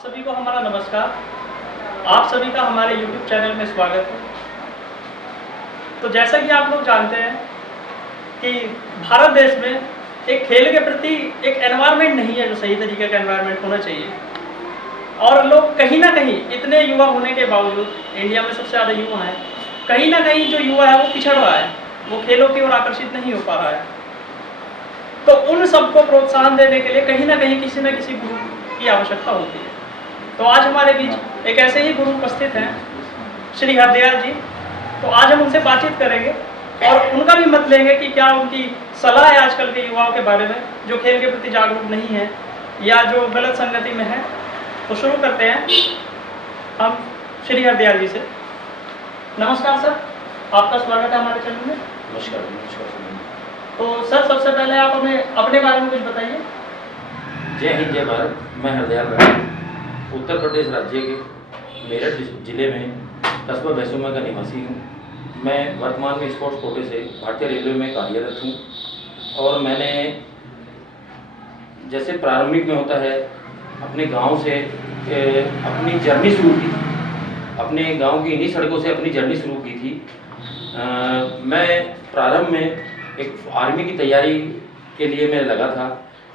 सभी को हमारा नमस्कार। आप सभी का हमारे YouTube चैनल में स्वागत है। तो जैसा कि आप लोग जानते हैं कि भारत देश में एक खेल के प्रति एक एनवायरनमेंट नहीं है जो सही तरीके का एनवायरनमेंट होना चाहिए, और लोग कहीं ना कहीं इतने युवा होने के बावजूद, इंडिया में सबसे ज़्यादा युवा हैं, कहीं ना कहीं जो युवा है वो पिछड़ रहा है, वो खेलों की ओर आकर्षित नहीं हो पा रहा है। तो उन सबको प्रोत्साहन देने के लिए कहीं ना कहीं किसी न किसी गुरु की आवश्यकता होती है। तो आज हमारे बीच एक ऐसे ही गुरु उपस्थित हैं, श्री हरदयाल जी। तो आज हम उनसे बातचीत करेंगे और उनका भी मत लेंगे कि क्या उनकी सलाह है आजकल के युवाओं के बारे में जो खेल के प्रति जागरूक नहीं है या जो गलत संगति में है। तो शुरू करते हैं हम श्री हरदयाल जी से। नमस्कार सर, आपका स्वागत है हमारे चैनल में। नमस्कार। नमस्कार। तो सर, सबसे पहले आप हमें अपने बारे में कुछ बताइए। जय हिंद, जय भारत। मैं हरदयाल राय उत्तर प्रदेश राज्य के मेरठ जिले में कस्बा भैंसुमा का निवासी हूँ। मैं वर्तमान में स्पोर्ट्स कोटे से भारतीय रेलवे में कार्यरत हूँ और मैंने जैसे प्रारंभिक में होता है अपने गांव से अपनी जर्नी शुरू की। अपने गांव की इन्हीं सड़कों से अपनी जर्नी शुरू की थी। मैं प्रारंभ में एक आर्मी की तैयारी के लिए मैं लगा था।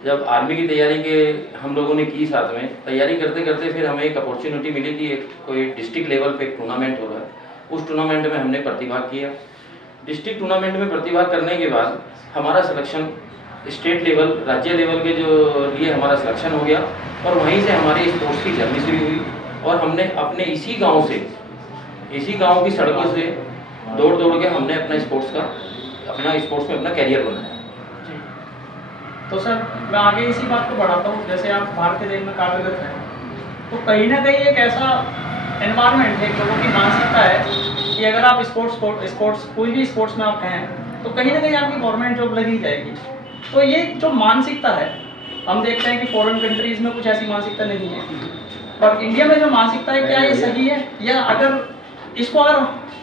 जब आर्मी की तैयारी के हम लोगों ने की, साथ में तैयारी करते करते फिर हमें एक अपॉर्चुनिटी मिली कि एक कोई डिस्ट्रिक्ट लेवल पे एक टूर्नामेंट हो रहा है। उस टूर्नामेंट में हमने प्रतिभाग किया। डिस्ट्रिक्ट टूर्नामेंट में प्रतिभाग करने के बाद हमारा सिलेक्शन स्टेट लेवल, राज्य लेवल के जो लिए हमारा सिलेक्शन हो गया और वहीं से हमारी स्पोर्ट्स की जर्नी शुरू हुई और हमने अपने इसी गाँव की सड़कों से दौड़ दौड़ के हमने अपना स्पोर्ट्स में अपना कैरियर बनाया। तो सर, मैं आगे इसी बात को बढ़ाता हूँ। जैसे आप भारतीय रेल में कार्यरत हैं, तो कहीं ना कहीं एक ऐसा एनवायरनमेंट है, लोगों की मानसिकता है कि अगर आप स्पोर्ट्स कोई भी स्पोर्ट्स में आप हैं तो कहीं ना कहीं आपकी गवर्नमेंट जॉब लगी जाएगी। तो ये जो मानसिकता है, हम देखते हैं कि फॉरेन कंट्रीज़ में कुछ ऐसी मानसिकता नहीं है, और इंडिया में जो मानसिकता है, क्या ये सही है? या अगर इसको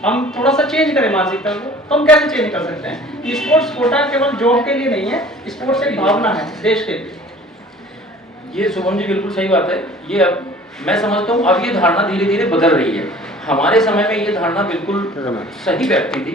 हम थोड़ा सा चेंज करें मानसिकता को, तो हम कैसे चेंज कर सकते हैं? स्पोर्ट्स कोटा केवल जॉब के लिए नहीं है, स्पोर्ट्स एक भावना है देश के लिए। ये शुभम जी बिल्कुल सही बात है। ये अब मैं समझता हूँ अब ये धारणा धीरे धीरे बदल रही है। हमारे समय में ये धारणा बिल्कुल सही बैठती थी।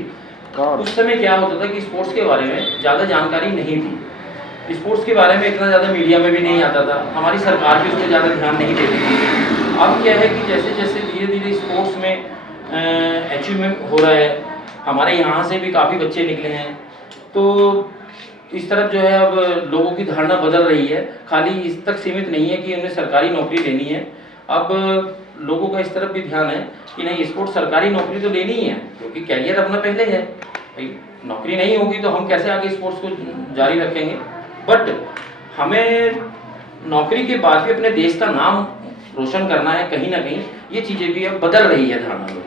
उस समय क्या होता था कि स्पोर्ट्स के बारे में ज़्यादा जानकारी नहीं थी। स्पोर्ट्स के बारे में इतना ज़्यादा मीडिया में भी नहीं आता था, हमारी सरकार भी उस पर ज़्यादा ध्यान नहीं देती थी। अब क्या है कि जैसे जैसे धीरे धीरे स्पोर्ट्स में अचीवमेंट हो रहा है, हमारे यहाँ से भी काफ़ी बच्चे निकले हैं, तो इस तरफ जो है अब लोगों की धारणा बदल रही है। खाली इस तक सीमित नहीं है कि उन्हें सरकारी नौकरी लेनी है। अब लोगों का इस तरफ भी ध्यान है कि नहीं, स्पोर्ट्स सरकारी नौकरी तो लेनी ही है, क्योंकि कैरियर अपना पहले है भाई। नौकरी नहीं होगी तो हम कैसे आगे स्पोर्ट्स को जारी रखेंगे। बट हमें नौकरी के बाद भी अपने देश का नाम रोशन करना है। कहीं ना कहीं ये चीज़ें भी अब बदल रही है धारणा लोगों की।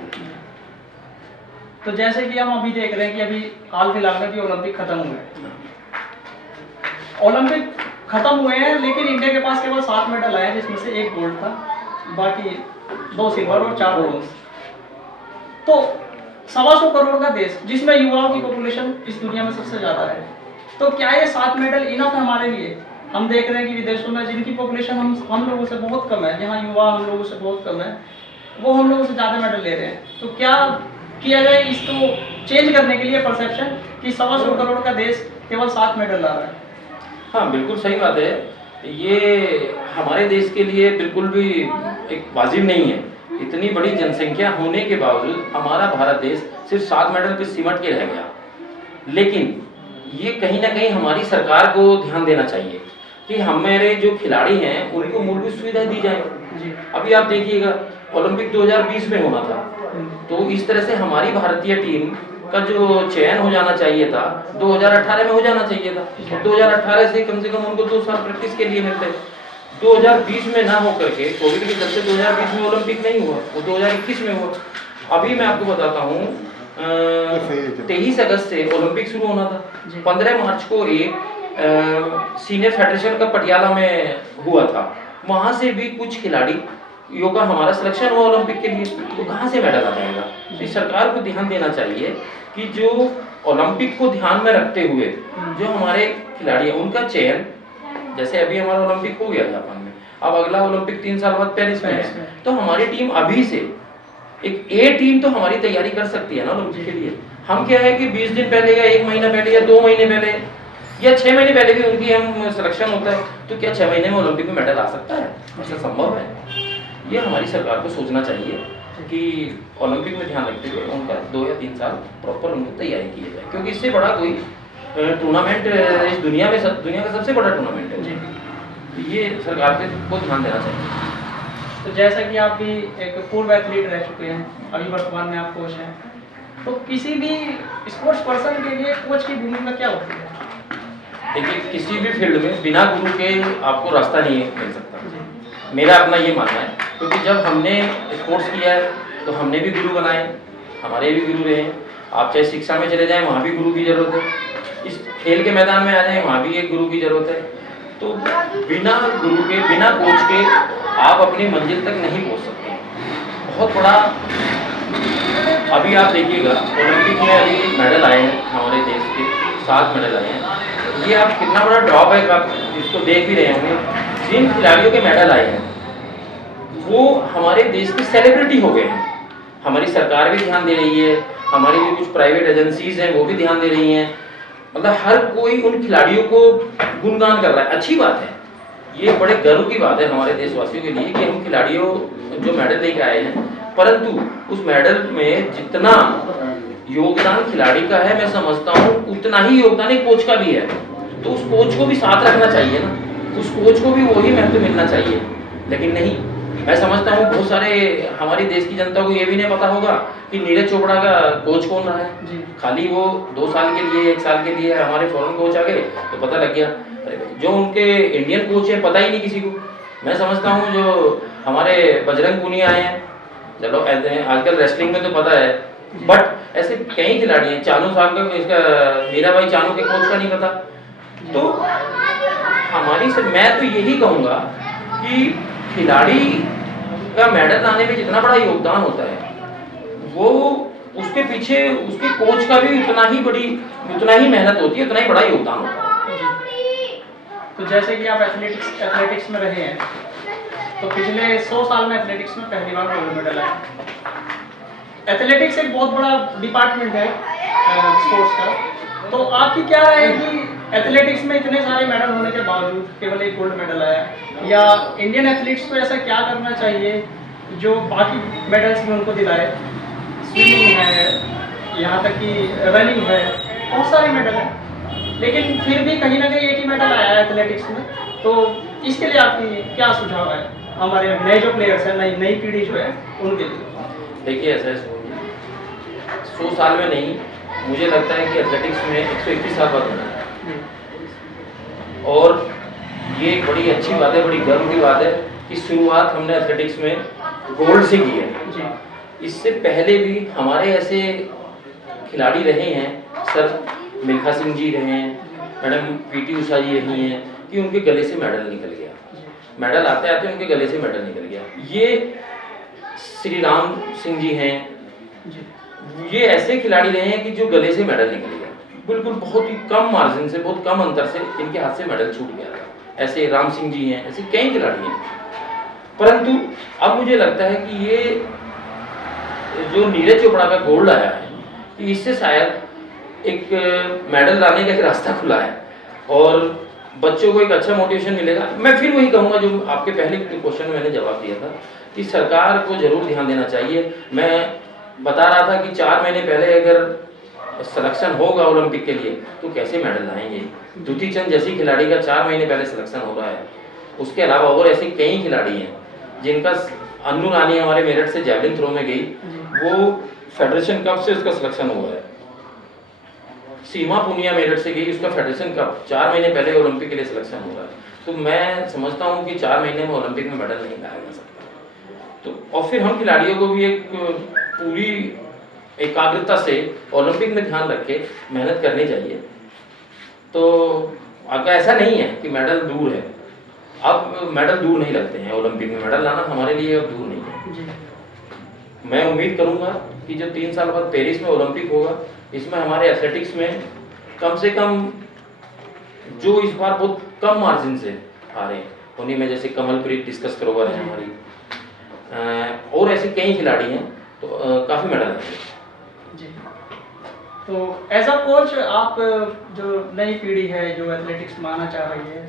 तो जैसे कि हम अभी देख रहे हैं कि अभी हाल फिलहाल में भी ओलंपिक खत्म हुए। ओलंपिक खत्म हुए हैं, लेकिन इंडिया के पास केवल 7 मेडल आए, जिसमें से 1 गोल्ड था, बाकी 2 सिल्वर और 4 ब्रोंज। तो 125 करोड़ का देश, जिसमें युवाओं की पॉपुलेशन इस दुनिया में सबसे ज़्यादा है, तो क्या ये 7 मेडल इनफ है हमारे लिए? हम देख रहे हैं कि विदेशों में जिनकी पॉपुलेशन हम लोगों से बहुत कम है, जहाँ युवा हम लोगों से बहुत कम है, वो हम लोगों से ज़्यादा मेडल ले रहे हैं। तो क्या किया जाए इसको चेंज करने के लिए परसेप्शन कि 125 करोड़ का देश केवल 7 मेडल ला रहा है? हाँ, बिल्कुल सही बात है। ये हमारे देश के लिए बिल्कुल भी एक वाजिब नहीं है। इतनी बड़ी जनसंख्या होने के बावजूद हमारा भारत देश सिर्फ 7 मेडल पे सिमट के रह गया। लेकिन ये कहीं ना कहीं हमारी सरकार को ध्यान देना चाहिए कि हमारे जो खिलाड़ी हैं उनको मूलभूत सुविधा दी जाए। अभी आप देखिएगा ओलंपिक 2020 में होना था, तो इस तरह से हमारी भारतीय टीम का जो चयन हो जाना चाहिए था 2018 में हो जाना चाहिए था, और 2018 से कम उनको 2 साल प्रैक्टिस के लिए मिलते। 2020 में ना हो करके कोविड के चलते 2020 में ओलंपिक नहीं हुआ, वो 2021 में हुआ। अभी मैं आपको बताता हूँ 23 अगस्त से ओलंपिक शुरू होना था। 15 मार्च को एक सीनियर फेडरेशन का पटियाला में हुआ था, वहाँ से भी कुछ खिलाड़ी योगा हमारा सिलेक्शन हुआ ओलंपिक के लिए, तो कहाँ से मेडल आ जाएगा? तो सरकार को ध्यान देना चाहिए कि जो ओलंपिक को ध्यान में रखते हुए जो हमारे खिलाड़ी हैं उनका चयन, जैसे अभी हमारा ओलंपिक हो गया जापान में, अब अगला ओलंपिक 3 साल बाद पेरिस में पेरिस है, में। तो हमारी टीम अभी से एक ए टीम तो हमारी तैयारी कर सकती है ना ओलंपिक के लिए। हम क्या है कि 20 दिन पहले या 1 महीना पहले या 2 महीने पहले या 6 महीने पहले भी उनकी हम सिलेक्शन होता है, तो क्या 6 महीने में ओलंपिक में मेडल आ सकता है? ऐसा संभव है? ये हमारी सरकार को सोचना चाहिए कि ओलंपिक में ध्यान रखते हुए उनका 2 या 3 साल प्रॉपर उनको तैयारी की जाए, क्योंकि इससे बड़ा कोई टूर्नामेंट इस दुनिया में दुनिया का सबसे बड़ा टूर्नामेंट है। तो ये सरकार को ध्यान देना चाहिए। तो जैसा कि आप भी एक पूर्व एथलीट रह चुके हैं, अभी वर्तमान में आप कोच हैं, तो किसी भी स्पोर्ट्स पर्सन के लिए कोच की भूमिका क्या होती है? देखिए, किसी भी फील्ड में बिना गुरु के आपको रास्ता नहीं मिल सकता। मेरा अपना ये मानना है, क्योंकि जब हमने स्पोर्ट्स किया है तो हमने भी गुरु बनाए, हमारे भी गुरु रहे। आप चाहे शिक्षा में चले जाएं, वहाँ भी गुरु की जरूरत है। इस खेल के मैदान में आ जाएं, वहाँ भी एक गुरु की जरूरत है। तो बिना गुरु के, बिना कोच के आप अपनी मंजिल तक नहीं पहुँच सकते। बहुत बड़ा, अभी आप देखिएगा ओलंपिक में अभी मेडल आए हैं हमारे देश के, 7 मेडल आए हैं। ये आप कितना बड़ा ड्रॉप है, आप इसको देख भी रहे होंगे। जिन खिलाड़ियों के मेडल आए हैं वो हमारे देश की सेलिब्रिटी हो गए हैं। हमारी सरकार भी ध्यान दे रही है, हमारी भी कुछ प्राइवेट एजेंसीज हैं वो भी ध्यान दे रही हैं। मतलब हर कोई उन खिलाड़ियों को गुणगान कर रहा है। अच्छी बात है, ये बड़े गर्व की बात है हमारे देशवासियों के लिए कि हम खिलाड़ियों जो मेडल लेकर आए हैं, परंतु उस मेडल में जितना योगदान खिलाड़ी का है, मैं समझता हूँ उतना ही योगदान एक कोच का भी है। तो उस कोच को भी साथ रखना चाहिए ना, उस कोच को भी वही महत्व मिलना चाहिए। लेकिन नहीं, मैं समझता हूँ बहुत सारे हमारी देश की जनता को ये भी नहीं पता होगा कि नीरज चोपड़ा का कोच कौन रहा है जी। खाली वो 2 साल के लिए, 1 साल के लिए हमारे फॉरेन कोच आ गए तो पता लग गया। जो उनके इंडियन कोच है पता ही नहीं किसी को। मैं समझता हूँ जो हमारे बजरंग पूनिया आए हैं, चलो आजकल रेसलिंग में तो पता है, बट ऐसे कई खिलाड़ी हैं। चानू साहब का, इसका मीरा भाई चानू के कोच का नहीं पता। तो हमारी से मैं तो यही कहूँगा कि खिलाड़ी का मेडल लाने में जितना बड़ा योगदान होता है, वो उसके पीछे उसके कोच का भी उतना ही मेहनत होती है, उतना ही बड़ा योगदान होता है। तो जैसे कि आप एथलेटिक्स में रहे हैं, तो पिछले 100 साल में एथलेटिक्स में पहली बार गोल्ड मेडल आया। एथलेटिक्स एक बहुत बड़ा डिपार्टमेंट है स्पोर्ट्स का। तो आपकी क्या राय है कि एथलेटिक्स में इतने सारे मेडल होने के बावजूद केवल एक गोल्ड मेडल आया, या इंडियन एथलीट्स को ऐसा क्या करना चाहिए जो बाकी मेडल्स भी उनको दिलाए? स्विमिंग है, यहाँ तक कि रनिंग है, बहुत सारे मेडल हैं, लेकिन फिर भी कहीं ना कहीं एक ही मेडल आया है एथलेटिक्स में। तो इसके लिए आपकी क्या सुझाव है हमारे नए जो प्लेयर्स हैं, नई पीढ़ी जो है उनके लिए? देखिए, ऐसा है 100 साल में नहीं, मुझे लगता है कि एथलेटिक्स में 121 साल बाद होना है। और ये एक बड़ी अच्छी बात है, बड़ी गर्व की बात है कि शुरुआत हमने एथलेटिक्स में गोल्ड से की है। इससे पहले भी हमारे ऐसे खिलाड़ी रहे हैं, सर मिल्खा सिंह जी रहे हैं, मैडम पीटी उषा जी रही हैं, कि उनके गले से मेडल निकल गया। मेडल आते आते उनके गले से मेडल निकल गया। ये श्री राम सिंह जी हैं, ये ऐसे खिलाड़ी रहे हैं कि जो गले से मेडल निकल गया, बिल्कुल बहुत ही कम मार्जिन से, बहुत कम अंतर से इनके हाथ से मेडल छूट गया था। ऐसे राम सिंह जी हैं, ऐसे कई खिलाड़ी हैं। परंतु अब मुझे लगता है कि ये जो नीरज चोपड़ा का गोल्ड आया है, कि इससे शायद एक मेडल लाने का एक रास्ता खुला है और बच्चों को एक अच्छा मोटिवेशन मिलेगा। मैं फिर वही कहूँगा जो आपके पहले क्वेश्चन में मैंने जवाब दिया था कि सरकार को जरूर ध्यान देना चाहिए। मैं बता रहा था कि 4 महीने पहले अगर सिलेक्शन होगा ओलंपिक के लिए तो कैसे मेडल लाएंगे। द्युति चंद जैसी खिलाड़ी का 4 महीने पहले सिलेक्शन हो रहा है। उसके अलावा और ऐसे कई खिलाड़ी हैं जिनका, अन्नू रानी हमारे मेरठ से जैवलिन थ्रो में गई, वो फेडरेशन कप से उसका सिलेक्शन हुआ है। सीमा पुनिया मेरठ से गई, उसका फेडरेशन कप 4 महीने पहले ओलंपिक के लिए सिलेक्शन हो रहा है। तो मैं समझता हूँ कि 4 महीने में ओलंपिक में मेडल नहीं लाया जा सकता। तो और फिर हम खिलाड़ियों को भी एक पूरी एकाग्रता से ओलंपिक में ध्यान रख के मेहनत करनी चाहिए। तो अगर ऐसा नहीं है कि मेडल दूर है, अब मेडल दूर नहीं लगते हैं। ओलंपिक में मेडल लाना हमारे लिए अब दूर नहीं है। मैं उम्मीद करूंगा कि जो 3 साल बाद पेरिस में ओलंपिक होगा, इसमें हमारे एथलेटिक्स में कम से कम जो इस बार बहुत कम मार्जिन से आ रहे हैं, उन्हीं में जैसे कमलप्रीत डिस्कस थ्रोवर है हमारी, और ऐसे कई खिलाड़ी हैं, तो काफ़ी मेडल हैं जी। तो एज अ कोच आप जो नई पीढ़ी है जो एथलेटिक्स में आना चाह रही है,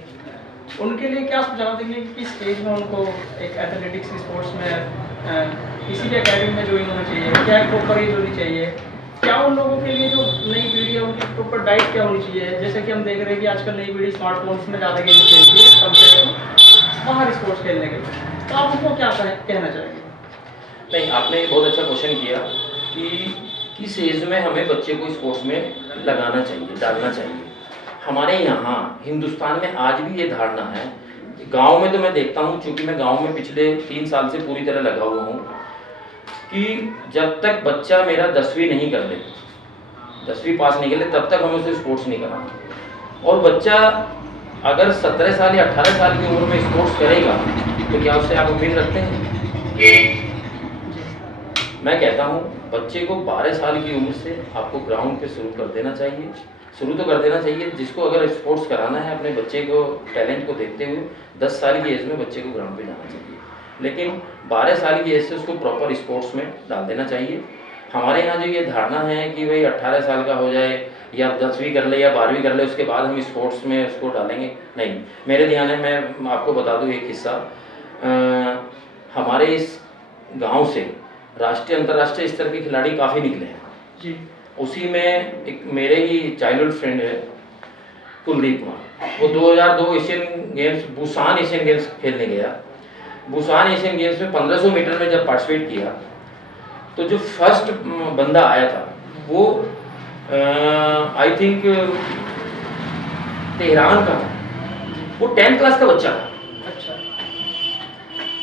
उनके लिए क्या सुझाव देंगे कि किस एज में उनको एक एथलेटिक्स स्पोर्ट्स में किसी भी एकेडमी में ज्वाइन होना चाहिए, क्या प्रॉपर एज होनी चाहिए, क्या उन लोगों के लिए जो नई पीढ़ी है उनकी प्रॉपर डाइट क्या होनी चाहिए? जैसे कि हम देख रहे हैं कि आजकल नई पीढ़ी स्मार्टफोन्स में ज़्यादा गेम खेलती है कंपेयर टू बाहर स्पोर्ट्स खेलने के लिए, तो आप उनको क्या कहना चाहेंगे? नहीं, आपने बहुत अच्छा क्वेश्चन किया कि किस एज में हमें बच्चे को स्पोर्ट्स में लगाना चाहिए, डालना चाहिए। हमारे यहाँ हिंदुस्तान में आज भी ये धारणा है, गांव में तो मैं देखता हूँ, चूँकि मैं गांव में पिछले 3 साल से पूरी तरह लगा हुआ हूँ, कि जब तक बच्चा मेरा 10वीं नहीं कर ले, 10वीं पास नहीं कर ले, तब तक हमें उसे स्पोर्ट्स नहीं कराना। और बच्चा अगर 17 साल या 18 साल की उम्र में स्पोर्ट्स करेगा तो क्या उससे आप उम्मीद रखते हैं? मैं कहता हूँ बच्चे को 12 साल की उम्र से आपको ग्राउंड पे शुरू कर देना चाहिए। शुरू तो कर देना चाहिए, जिसको अगर स्पोर्ट्स कराना है अपने बच्चे को टैलेंट को देखते हुए 10 साल की एज में बच्चे को ग्राउंड पे जाना चाहिए, लेकिन 12 साल की एज से उसको प्रॉपर स्पोर्ट्स में डाल देना चाहिए। हमारे यहाँ जो ये धारणा है कि भाई 18 साल का हो जाए या 10वीं कर ले या 12वीं कर ले उसके बाद हम स्पोर्ट्स में उसको डालेंगे, नहीं। मेरे ध्यान है, मैं आपको बता दूँ एक किस्सा। हमारे इस गाँव से राष्ट्रीय अंतर्राष्ट्रीय स्तर के खिलाड़ी काफ़ी निकले हैं जी। उसी में एक मेरे ही चाइल्डहुड फ्रेंड है कुलदीप कुमार, वो 2002 Asian games, Busan Asian games खेलने गया। बुसान एशियन गेम्स में 1500 मीटर में जब पार्टिसिपेट किया तो जो फर्स्ट बंदा आया था वो आई थिंक तेहरान का, वो 10th क्लास का बच्चा था। अच्छा।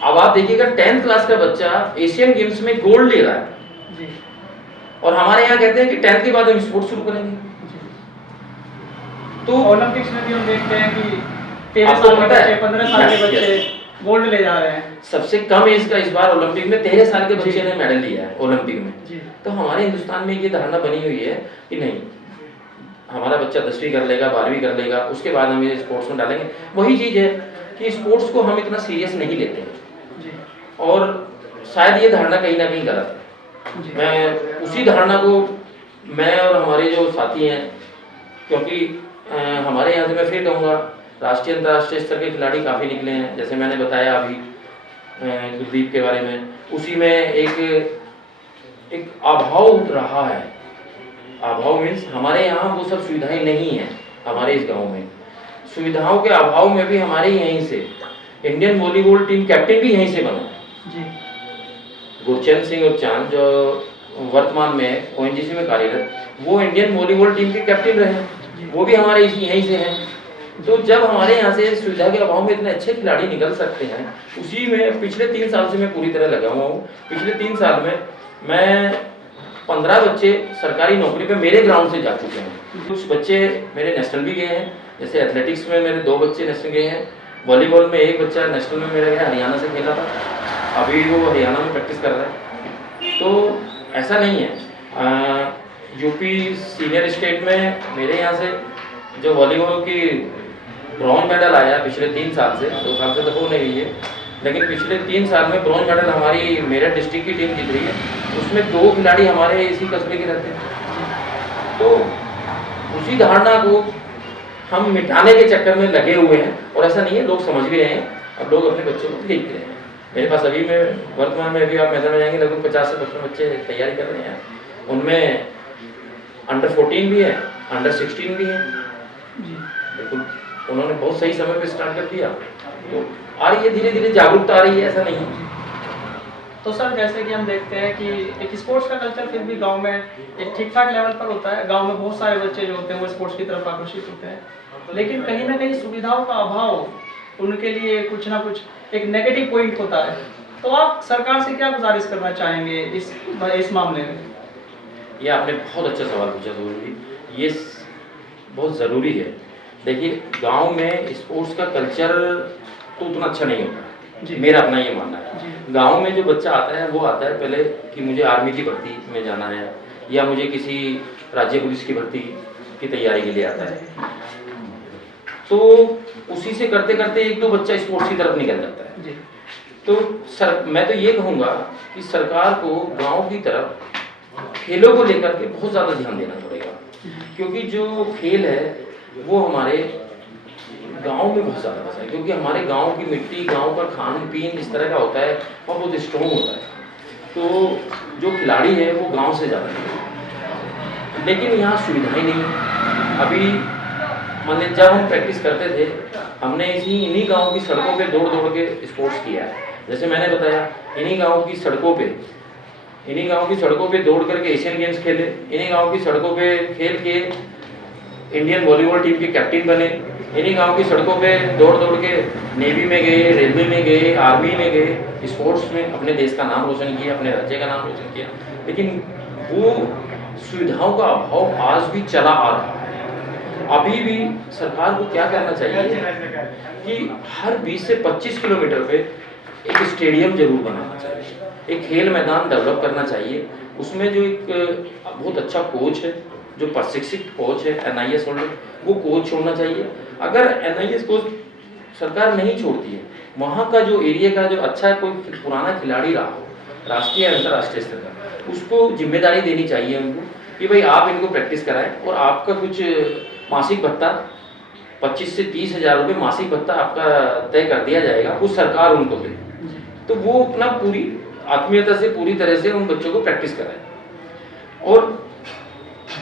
अब आप देखिएगा 10th क्लास का बच्चा एशियन गेम्स में गोल्ड ले रहा है जी। और हमारे यहाँ कहते हैं कि 10th के बाद हम स्पोर्ट्स शुरू करेंगे। तो ओलंपिक्स में भी हम देखते हैं कि 13 आपको साल के पता है? बच्चे, 15 साल के Yes, बच्चे गोल्ड ले जा रहे हैं। सबसे कम एज का इस बार ओलंपिक में 13 साल के बच्चे ने मेडल लिया है ओलंपिक में। जी। तो हमारे हिंदुस्तान में ये धारणा बनी हुई है कि नहीं, हमारा बच्चा 10वीं कर लेगा, 12वीं कर लेगा, उसके बाद हम ये स्पोर्ट्स में डालेंगे। वही चीज़ है कि स्पोर्ट्स को हम इतना सीरियस नहीं लेते हैं जी। और शायद ये धारणा कहीं ना कहीं गलत है। जी। मैं उसी धारणा को, मैं और हमारे जो साथी हैं, क्योंकि हमारे यहाँ से मैं फिर कहूँगा राष्ट्रीय अंतर्राष्ट्रीय स्तर के खिलाड़ी काफ़ी निकले हैं, जैसे मैंने बताया अभी कुलदीप के बारे में। उसी में एक अभाव रहा है। अभाव मीन्स हमारे यहाँ वो सब सुविधाएं नहीं हैं। हमारे इस गांव में सुविधाओं के अभाव में भी हमारे यहीं से इंडियन वॉलीबॉल टीम कैप्टन भी यहीं से बना जी। गुरचंद सिंह और चांद, जो वर्तमान में ओएनजीसी में कार्यरत, वो इंडियन वॉलीबॉल टीम के कैप्टन रहे, वो भी हमारे यहीं से हैं। तो जब हमारे यहाँ से सुविधा के अभाव में इतने अच्छे खिलाड़ी निकल सकते हैं, उसी में पिछले 3 साल से मैं पूरी तरह लगा हुआ हूँ। पिछले 3 साल में मैं 15 बच्चे सरकारी नौकरी पे मेरे ग्राउंड से जा चुके हैं। कुछ बच्चे मेरे नेशनल भी गए हैं, जैसे एथलेटिक्स में मेरे 2 बच्चे नेशनल गए हैं, वॉलीबॉल में एक बच्चा नेशनल में मेरा गया, हरियाणा से खेला था, अभी वो हरियाणा में प्रैक्टिस कर रहा है। तो ऐसा नहीं है। यूपी सीनियर स्टेट में मेरे यहाँ से जो वॉलीबॉल की ब्रॉन्ज मेडल आया पिछले 3 साल से, 2 साल से तो हो नहीं रही है, लेकिन पिछले 3 साल में ब्रॉन्ज मेडल हमारी मेरठ डिस्ट्रिक्ट की टीम जीत रही है। उसमें 2 खिलाड़ी हमारे इसी कस्बे के रहते हैं। तो उसी धारणा को हम मिटाने के चक्कर में लगे हुए हैं, और ऐसा नहीं है, लोग समझ भी रहे हैं, अब लोग अपने बच्चों को भेज भी रहे हैं। मेरे पास अभी में वर्तमान में अभी आप मैदान में जाएंगे, लगभग 50 से 55 बच्चे तैयारी कर रहे हैं। उनमें अंडर 14 भी है, अंडर 16 भी है। बिल्कुल, उन्होंने बहुत सही समय पे स्टार्ट कर दिया। तो आ रही है, धीरे धीरे जागरूकता आ रही है, ऐसा नहीं है। तो सर जैसे कि हम देखते हैं कि एक स्पोर्ट्स का कल्चर फिर भी गांव में एक ठीक ठाक लेवल पर होता है। गांव में बहुत सारे बच्चे जो होते हैं वो स्पोर्ट्स की तरफ आकर्षित होते हैं, लेकिन कहीं ना कहीं सुविधाओं का अभाव उनके लिए कुछ ना कुछ एक नेगेटिव पॉइंट होता है। तो आप सरकार से क्या गुजारिश करना चाहेंगे इस मामले में? ये आपने बहुत अच्छा सवाल पूछा ज़रूरी, ये बहुत ज़रूरी है। देखिए, गांव में स्पोर्ट्स का कल्चर तो उतना अच्छा नहीं होता, मेरा अपना ये मानना है। गांव में जो बच्चा आता है वो आता है पहले कि मुझे आर्मी की भर्ती में जाना है या मुझे किसी राज्य पुलिस की भर्ती की तैयारी के लिए आता है। तो उसी से करते करते एक दो बच्चा स्पोर्ट्स की तरफ निकल जाता है। जी। तो मैं तो ये कहूँगा कि सरकार को गांव की तरफ खेलों को लेकर के बहुत ज़्यादा ध्यान देना पड़ेगा, क्योंकि जो खेल है वो हमारे गांव में बहुत ज़्यादा बसा है, क्योंकि हमारे गांव की मिट्टी, गांव का खान पीन इस तरह का होता है और बहुत स्ट्रॉन्ग होता है। तो जो खिलाड़ी है वो गांव से ज़्यादा है, लेकिन यहाँ सुविधाएं नहीं है। अभी मान लीजिए जब हम प्रैक्टिस करते थे, हमने इन्हीं गाँव की सड़कों पे दौड़ दौड़ के स्पोर्ट्स किया है। जैसे मैंने बताया, इन्हीं गाँव की सड़कों पे दौड़ करके एशियन गेम्स खेले, इन्हीं गाँव की सड़कों पे खेल के इंडियन वॉलीबॉल टीम के कैप्टन बने, इन्हीं गांव की सड़कों पे दौड़ दौड़ के नेवी में गए, रेलवे में गए, आर्मी में गए, स्पोर्ट्स में अपने देश का नाम रोशन किया, अपने राज्य का नाम रोशन किया। लेकिन वो सुविधाओं का अभाव आज भी चला आ रहा है। अभी भी सरकार को क्या करना चाहिए कि हर 20 से 25 किलोमीटर पे एक स्टेडियम जरूर बनाना चाहिए, एक खेल मैदान डेवलप करना चाहिए। उसमें जो एक बहुत अच्छा कोच है, जो प्रशिक्षित कोच है NIS होल्डर, वो कोच छोड़ना चाहिए। अगर NIS कोच सरकार नहीं छोड़ती है, वहाँ का जो एरिया का जो अच्छा कोई पुराना खिलाड़ी रहा हो राष्ट्रीय या अंतर्राष्ट्रीय स्तर का, उसको जिम्मेदारी देनी चाहिए उनको कि भाई आप इनको प्रैक्टिस कराएं और आपका कुछ मासिक भत्ता 25 से 30 हज़ार रुपये मासिक भत्ता आपका तय कर दिया जाएगा, वो सरकार उनको दे। तो वो अपना पूरी आत्मीयता से पूरी तरह से उन बच्चों को प्रैक्टिस कराएं। और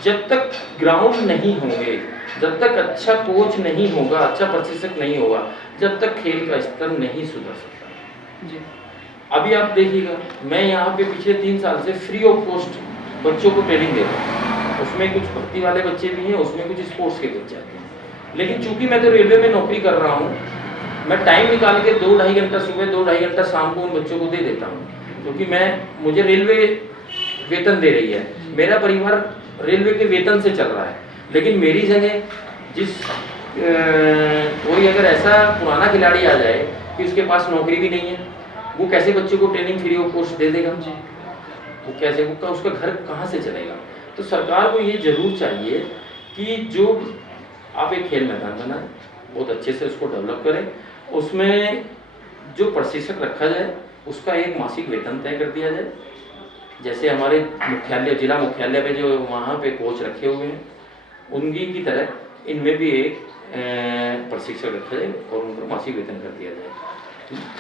जब तक ग्राउंड नहीं होंगे, जब तक अच्छा कोच नहीं होगा, अच्छा प्रशिक्षक नहीं होगा, जब तक खेल का स्तर नहीं सुधर सकता। जी। अभी आप देखिएगा, मैं यहाँ पे पिछले 3 साल से फ्री ऑफ कॉस्ट बच्चों को ट्रेनिंग दे रहा हूँ। उसमें कुछ भर्ती वाले बच्चे भी हैं, उसमें कुछ स्पोर्ट्स के बच्चे आते हैं। लेकिन चूंकि मैं तो रेलवे में नौकरी कर रहा हूँ, मैं टाइम निकाल के 2-2.5 घंटा सुबह, 2-2.5 घंटा शाम को उन बच्चों को दे देता हूँ, क्योंकि मुझे रेलवे वेतन दे रही है, मेरा परिवार रेलवे के वेतन से चल रहा है। लेकिन मेरी जगह कोई अगर ऐसा पुराना खिलाड़ी आ जाए कि उसके पास नौकरी भी नहीं है, वो कैसे बच्चों को ट्रेनिंग फ्री ऑफ कॉस्ट दे देगा? वो कैसे, उसका घर कहाँ से चलेगा? तो सरकार को ये जरूर चाहिए कि जो आप एक खेल मैदान बनाएं, बहुत अच्छे से उसको डेवलप करें, उसमें जो प्रशिक्षक रखा जाए उसका एक मासिक वेतन तय कर दिया जाए। जैसे हमारे मुख्यालय, जिला मुख्यालय पे जो वहाँ पे कोच रखे हुए हैं, उनकी की तरह इनमें भी एक प्रशिक्षक रखा जाए और उनको मासिक वेतन कर दिया जाए।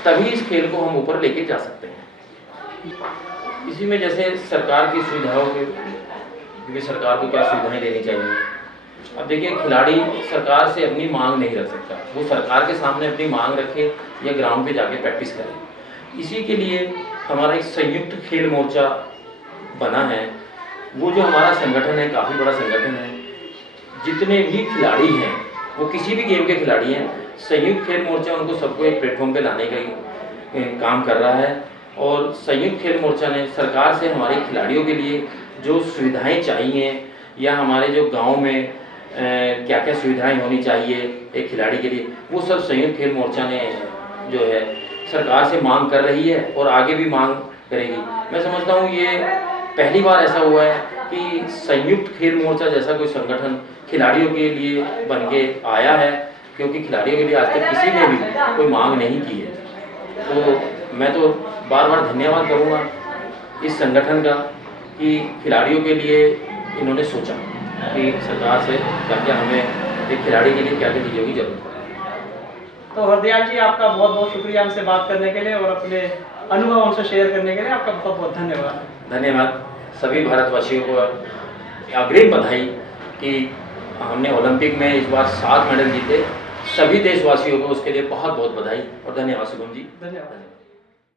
तभी इस खेल को हम ऊपर लेके जा सकते हैं। इसी में जैसे सरकार की सुविधाओं के, सरकार को क्या सुविधाएं देनी चाहिए। अब देखिए, खिलाड़ी सरकार से अपनी मांग नहीं रख सकता, वो सरकार के सामने अपनी मांग रखे या ग्राउंड पे जाके प्रैक्टिस करे। इसी के लिए हमारा एक संयुक्त खेल मोर्चा बना है। वो जो हमारा संगठन है, काफ़ी बड़ा संगठन है। जितने भी खिलाड़ी हैं, वो किसी भी गेम के खिलाड़ी हैं, संयुक्त खेल मोर्चा उनको सबको एक प्लेटफॉर्म पे लाने का काम कर रहा है। और संयुक्त खेल मोर्चा ने सरकार से हमारे खिलाड़ियों के लिए जो सुविधाएं चाहिए, या हमारे जो गांव में क्या क्या सुविधाएं होनी चाहिए एक खिलाड़ी के लिए, वो सब संयुक्त खेल मोर्चा ने जो है सरकार से मांग कर रही है और आगे भी मांग करेगी। मैं समझता हूँ ये पहली बार ऐसा हुआ है कि संयुक्त खेल मोर्चा जैसा कोई संगठन खिलाड़ियों के लिए बन के आया है, क्योंकि खिलाड़ियों के लिए आज तक किसी ने भी कोई मांग नहीं की है। तो मैं तो बार बार धन्यवाद करूँगा इस संगठन का कि खिलाड़ियों के लिए इन्होंने सोचा कि सरकार से क्या क्या हमें एक खिलाड़ी के लिए क्या क्या चीज़ों की जरूरत है। तो हरदयाल जी, आपका बहुत बहुत शुक्रिया हमसे बात करने के लिए और अपने अनुभव हमसे शेयर करने के लिए। आपका बहुत बहुत धन्यवाद। धन्यवाद। सभी भारतवासियों को अग्रिम बधाई कि हमने ओलंपिक में इस बार 7 मेडल जीते। सभी देशवासियों को उसके लिए बहुत बहुत बधाई और धन्यवाद। शुभम जी, धन्यवाद।